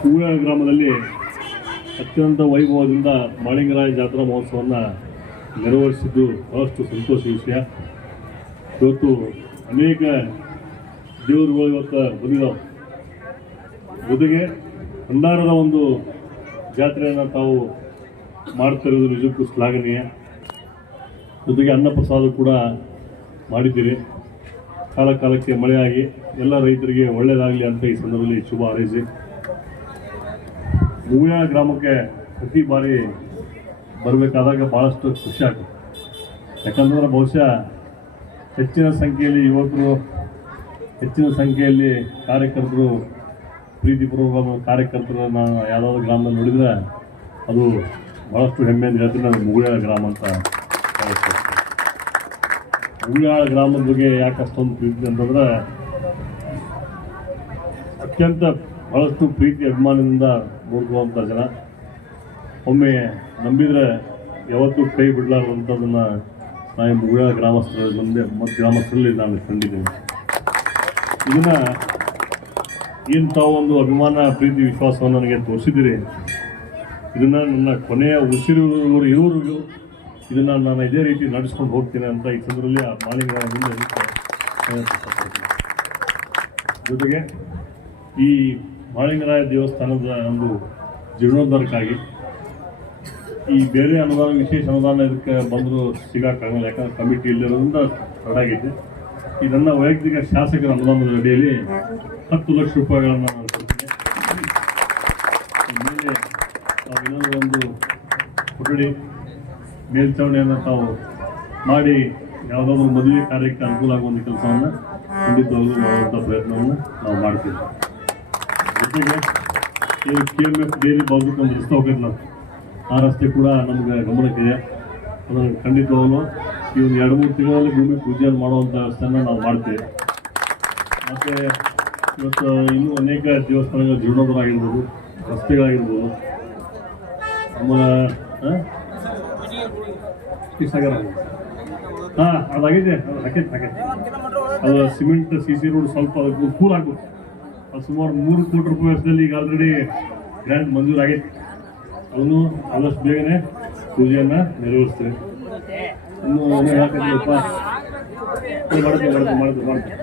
ಹೂವಿನ ಗ್ರಾಮದಲ್ಲಿ ಅತ್ಯಂತ ವೈಭವದಿಂದ ಮಾಳಿಂಗರಾಯ ಜಾತ್ರಾ ಮಹೋತ್ಸವವನ್ನು ನೆರವೇರಿಸಿದ್ದು ಬಹಳಷ್ಟು ಸಂತೋಷ ವಿಷಯ. ಇವತ್ತು ಅನೇಕ ದೇವರುಗಳು ಇವತ್ತು ಬಂದಿದ್ದಾವೆ ಜೊತೆಗೆ ಭಂಡಾರದ ಒಂದು ಜಾತ್ರೆಯನ್ನು ತಾವು ಮಾಡ್ತಿರೋದು ನಿಜಕ್ಕೂ ಶ್ಲಾಘನೀಯ. ಜೊತೆಗೆ ಅನ್ನಪ್ರಸಾದ ಕೂಡ ಮಾಡಿದ್ದೀರಿ. ಕಾಲ ಕಾಲಕ್ಕೆ ಮಳೆಯಾಗಿ ಎಲ್ಲ ರೈತರಿಗೆ ಒಳ್ಳೆಯದಾಗಲಿ ಅಂತ ಈ ಸಂದರ್ಭದಲ್ಲಿ ಶುಭ ಹಾರೈಸಿ. ಹೂವಿನ ಗ್ರಾಮಕ್ಕೆ ಪ್ರತಿ ಬಾರಿ ಬರಬೇಕಾದಾಗ ಭಾಳಷ್ಟು ಖುಷಿ ಆಗ್ತದೆ ಯಾಕಂದ್ರೆ ಬಹುಶಃ ಹೆಚ್ಚಿನ ಸಂಖ್ಯೆಯಲ್ಲಿ ಯುವಕರು, ಹೆಚ್ಚಿನ ಸಂಖ್ಯೆಯಲ್ಲಿ ಕಾರ್ಯಕರ್ತರು ಪ್ರೀತಿಪೂರ್ವಕ ಕಾರ್ಯಕರ್ತರನ್ನ ಯಾವುದಾದ್ರು ಗ್ರಾಮದಲ್ಲಿ ನೋಡಿದರೆ ಅದು ಭಾಳಷ್ಟು ಹೆಮ್ಮೆಯಿಂದ ಹೇಳ್ತೀನಿ ನಾನು ಮುಗುಳ್ಯಾಳ ಗ್ರಾಮ ಅಂತ. ಮುಗುಳ್ಯಾಳ ಗ್ರಾಮದ ಬಗ್ಗೆ ಯಾಕೆ ಅಷ್ಟೊಂದು ಪ್ರೀತಿ ಅಂತಂದ್ರೆ ಅತ್ಯಂತ ಬಹಳಷ್ಟು ಪ್ರೀತಿ, ಅಭಿಮಾನದಿಂದ ನೋಡುವಂಥ ಜನ. ಒಮ್ಮೆ ನಂಬಿದರೆ ಯಾವತ್ತೂ ಕೈ ಬಿಡಲಾರ್ದಂಥದ್ದನ್ನು ನಾನು ಮುಗುಳ ಗ್ರಾಮಸ್ಥರ ಮುಂದೆ ಮತ್ತು ಗ್ರಾಮಸ್ಥರಲ್ಲಿ ನಾನು ಕಂಡಿದ್ದೇನೆ ಇದನ್ನು ಇಂಥ ಒಂದು ಅಭಿಮಾನ, ಪ್ರೀತಿ, ವಿಶ್ವಾಸವನ್ನು ನನಗೆ ತೋರಿಸಿದ್ದೀರಿ? ಇದನ್ನು ನನ್ನ ಕೊನೆಯ ಉಸಿರು ಇರುವವರೆಗೂ ಇದನ್ನು ನಾನು ಇದೇ ರೀತಿ ನಡೆಸ್ಕೊಂಡು ಹೋಗ್ತೀನಿ ಅಂತ ಈ ಸಂದರ್ಭದಲ್ಲಿ ಆ ಮಾಲಿನ್ಯ ಜೊತೆಗೆ ಈ ಮಾಳಿಂಗರಾಯ ದೇವಸ್ಥಾನದ ಒಂದು ಜೀರ್ಣೋದ್ಧಾರಕ್ಕಾಗಿ ಈ ಬೇರೆ ಅನುದಾನ, ವಿಶೇಷ ಅನುದಾನ ಇದಕ್ಕೆ ಬಂದರೂ ಸಿಗೋಕ್ಕಾಗಲ್ಲ ಯಾಕಂದ್ರೆ ಕಮಿಟಿ ಇಲ್ಲಿರೋದ್ರಿಂದ ತಡಾಗಿದೆ. ಈ ವೈಯಕ್ತಿಕ ಶಾಸಕರ ಅನುದಾನದ ಅಡಿಯಲ್ಲಿ ಹತ್ತು ಲಕ್ಷ ರೂಪಾಯಿಗಳನ್ನು ನಾನು ಕೊಡ್ತೀನಿ. ಮೇಲೆ ಒಂದು ಕೊಠಡಿ ಮೇಲ್ಚಾವಣಿಯನ್ನು ತಾವು ಮಾಡಿ ಯಾವುದಾದ್ರೂ ಮದುವೆ ಕಾರ್ಯಕ್ಕೆ ಅನುಕೂಲ ಆಗುವಂಥ ಕೆಲಸವನ್ನು ಖಂಡಿತವಾಗ್ಲೂ ಮಾಡುವಂಥ ಪ್ರಯತ್ನವನ್ನು ನಾವು ಮಾಡ್ತೀವಿ. ಜೊತೆಗೆ ಈ ಕೆ ಎಂ ಎಫ್ ಡೇರಿ ಬಾಜು ಒಂದು ರಸ್ತೆ ಹೋಗಿದ್ಲ ಆ ರಸ್ತೆ ಕೂಡ ನಮ್ಗೆ ಗಮನಕ್ಕಿದೆ. ಅದನ್ನು ಖಂಡಿತವಾಗ್ಲೂ ಈ ಒಂದು ಎರಡು ಮೂರು ತಿಂಗಳಲ್ಲಿ ಭೂಮಿ ಪೂಜೆಯನ್ನು ಮಾಡುವಂಥ ವ್ಯವಸ್ಥೆಯನ್ನು ನಾವು ಮಾಡ್ತೇವೆ. ಮತ್ತು ಇವತ್ತು ಇನ್ನೂ ಅನೇಕ ದೇವಸ್ಥಾನಗಳ ಜೀರ್ಣೋದ್ಧಾರ ಆಗಿರ್ಬೋದು, ರಸ್ತೆಗಳಾಗಿರ್ಬೋದು. ಆಮೇಲೆ ಸಾಗರ ಹಾಂ, ಅದಾಗಿದೆ. ಅದು ಹಾಕೈತೆ ಹಾಕೈತೆ ಅದು ಸಿಮೆಂಟ್, ಸಿ ಸಿ ರೋಡ್ ಸ್ವಲ್ಪ ಕೂಲ್ ಆಗ್ಬೇಕು ಸುಮಾರು ಮೂರು ಕೋಟಿ ರೂಪಾಯಿ ವೆಚ್ಚದಲ್ಲಿ ಈಗ ಆಲ್ರೆಡಿ ಗ್ರ್ಯಾಂಟ್ ಮಂಜೂರಾಗೈತೆ ಅದನ್ನು ಆದಷ್ಟು ಬೇಗನೆ ಪೂಜೆಯನ್ನು ನೆರವೇರಿಸ್ತೇವೆ. ಇನ್ನು ಮಾಡ್ತೀವಿ ಮಾಡ್ತೀವಿ ಮಾಡ್ತೀವಿ ಮಾಡ್ತೀವಿ